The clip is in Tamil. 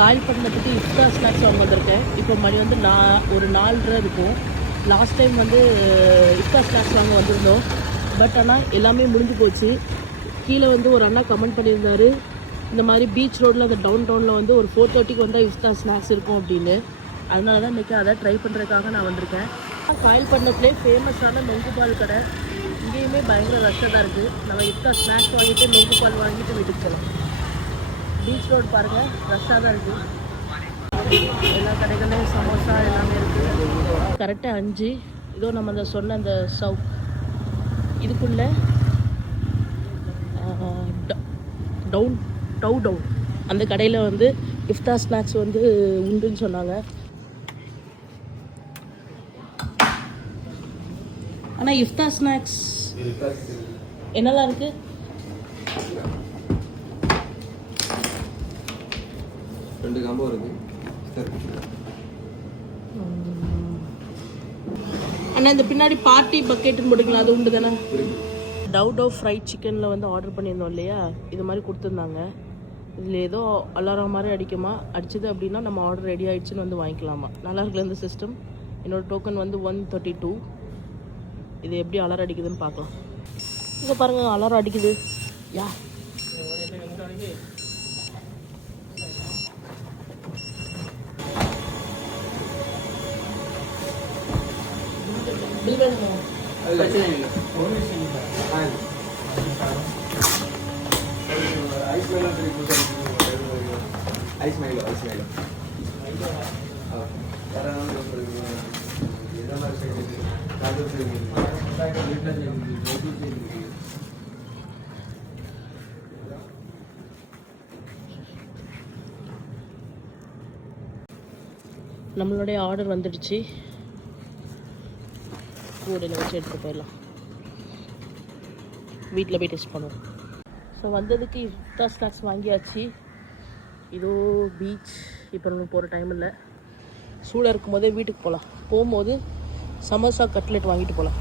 காயல்பட்டினத்துக்கு இஃப்தார் ஸ்நாக்ஸ் வாங்க வந்திருக்கேன். இப்போ மணி வந்து ஒரு 4:30 இருக்கும். லாஸ்ட் டைம் வந்து இஃப்தார் ஸ்நாக்ஸ் வாங்க வந்திருந்தோம். பட் ஆனால் எல்லாமே முடிஞ்சு போச்சு. கீழே வந்து ஒரு அண்ணா கமெண்ட் பண்ணியிருந்தாரு, இந்த மாதிரி பீச் ரோட்டில் அந்த டவுன் டவுனில் வந்து ஒரு 4:30க்கு வந்தால் இஃப்தார் ஸ்நாக்ஸ் இருக்கும் அப்படின்னு. அதனால தான் இன்றைக்கி அதை ட்ரை பண்ணுறதுக்காக நான் வந்திருக்கேன். காயல்பட்டினத்துலேயே ஃபேமஸான நொங்கு பால் கடை. இங்கேயுமே பயங்கர ரஷ்ஷாக தான் இருக்குது. நம்ம இஃப்தார் ஸ்நாக்ஸ் வாங்கிட்டு நொங்கு பால் வாங்கிட்டு வீட்டுக்கு போகலாம். பீச் ரோடு பாருங்கள், ரஷ்ஷாக தான் இருக்குது. எல்லா கடைகளையும் சமோசா எல்லாமே இருக்குது. கரெக்டாக 5 இதோ நம்ம அந்த சொன்ன அந்த இதுக்குள்ளே டவுன் அந்த கடையில் வந்து இஃப்தார் ஸ்நாக்ஸ் வந்து உண்டுன்னு சொன்னாங்க. ஆனால் இஃப்தார் ஸ்நாக்ஸ் என்னெல்லாம் இருக்குது? ரெண்டு காம்போ இருக்குது. அண்ணா இந்த பின்னாடி பார்ட்டி பக்கெட்டுன்னு போட்டுக்கலாம், அது உண்டு தானே? டவ் ஃப்ரைட் சிக்கனில் வந்து ஆர்டர் பண்ணியிருந்தோம் இல்லையா, இது மாதிரி கொடுத்துருந்தாங்க. இதில் ஏதோ அலாரம் மாதிரி அடிக்குமா, அடிச்சது அப்படின்னா நம்ம ஆர்டர் ரெடி ஆகிடுச்சுன்னு வந்து வாங்கிக்கலாமா. நல்லா இருக்குல்ல இந்த சிஸ்டம். என்னோடய டோக்கன் வந்து 132. இது எப்படி அலாரம் அடிக்குதுன்னு பார்க்கலாம். இங்கே பாருங்கள், அலாரம் அடிக்குது. யா பில் வேணுமா? பிரச்சனை இல்லை. ஐஸ் மேலோ ஐஸ் மேலோ நம்மளுடைய ஆர்டர் வந்துடுச்சு. கூடையில் வச்சு எடுத்துகிட்டு போயிடலாம். வீட்டில் போய் டெஸ்ட் பண்ணுவோம். ஸோ வந்ததுக்கு இஃப்தார் ஸ்நாக்ஸ் வாங்கியாச்சு. இதோ பீச். இப்போ நம்ம போகிற டைம் இல்லை, சூடாக இருக்கும் போதே வீட்டுக்கு போகலாம். போகும்போது சமோசா கட்லெட் வாங்கிட்டு போகலாம்.